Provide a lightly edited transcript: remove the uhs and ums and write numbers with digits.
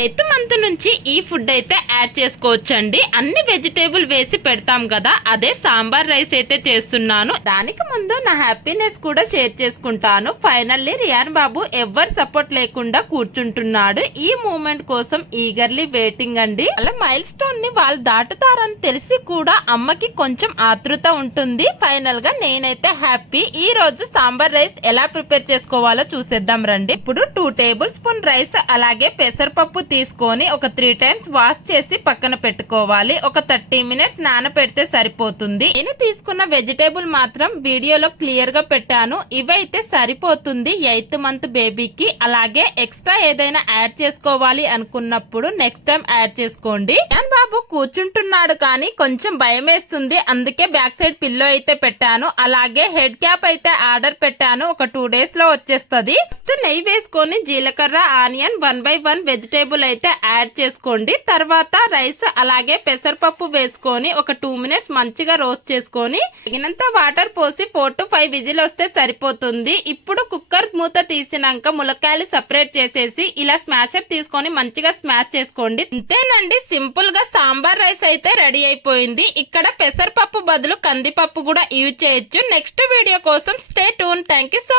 Eighth month నుంచి ఈ food అయితే యాడ్ చేసుకోవచ్చండి. అన్ని వెజిటేబుల్ వేసి పెడతాం కదా, అదే సాంబార్ రైస్ అయితే చేస్తున్నాను. దానికి ముందు నా హ్యాపీనెస్ కూడా షేర్ చేసుకుంటాను. ఫైనల్లీ రియాన్ బాబు ఎవ్వరు సపోర్ట్ లేకుండా కూర్చుంటున్నాడు. ఈ మూమెంట్ కోసం ఈగర్లీ వెయిటింగ్ అండి. అలా మైల్ స్టోన్ ని వాళ్ళు దాటుతారని తెలిసి కూడా అమ్మకి కొంచెం ఆతృత ఉంటుంది. ఫైనల్ గా నేనైతే హ్యాపీ. ఈ రోజు సాంబార్ రైస్ ఎలా ప్రిపేర్ చేసుకోవాలో చూసేద్దాం రండి. ఇప్పుడు 2 టేబుల్ స్పూన్ రైస్ అలాగే పెసరపప్పు తీసుకొని ఒక 3 టైమ్స్ వాష్ చేసి పక్కన పెట్టుకోవాలి. ఒక 30 మినిట్స్ నానపెడితే సరిపోతుంది. నేను తీసుకున్న వెజిటేబుల్ మాత్రం వీడియోలో క్లియర్ గా పెట్టాను. ఇవైతే సరిపోతుంది 8th మంత్ బేబీకి. అలాగే ఎక్స్ట్రా ఏదైనా యాడ్ చేసుకోవాలి అనుకున్నప్పుడు నెక్స్ట్ టైం యాడ్ చేసుకోండి. రియాన్ బాబు కూర్చుంటున్నాడు కానీ కొంచెం భయం వేస్తుంది, అందుకే బ్యాక్ సైడ్ పిల్లో అయితే పెట్టాను. అలాగే హెడ్ క్యాప్ అయితే ఆర్డర్ పెట్టాను, ఒక 2 డేస్ లో వచ్చేస్తుంది. ఫస్ట్ నెయ్యి వేసుకొని జీలకర్ర ఆనియన్ 1 by 1 వెజిటేబుల్ అయితే యాడ్ చేసుకోండి. తర్వాత రైస్ అలాగే పెసరపప్పు వేసుకొని ఒక 2 మినిట్స్ మంచిగా రోస్ట్ చేసుకొని తగినంత వాటర్ పోసి 4 to 5 విజిల్ వస్తే సరిపోతుంది. ఇప్పుడు కుక్కర్ మూత తీసినాక ములక్కాయలు సెపరేట్ చేసేసి ఇలా స్మాషర్ తీసుకొని మంచిగా స్మాష్ చేసుకోండి. ఇంతేనండి, సింపుల్ గా సాంబార్ రైస్ అయితే రెడీ అయిపోయింది. ఇక్కడ పెసరపప్పు బదులు కందిపప్పు కూడా యూజ్ చేయొచ్చు. నెక్స్ట్ వీడియో కోసం stay tune. Thank you so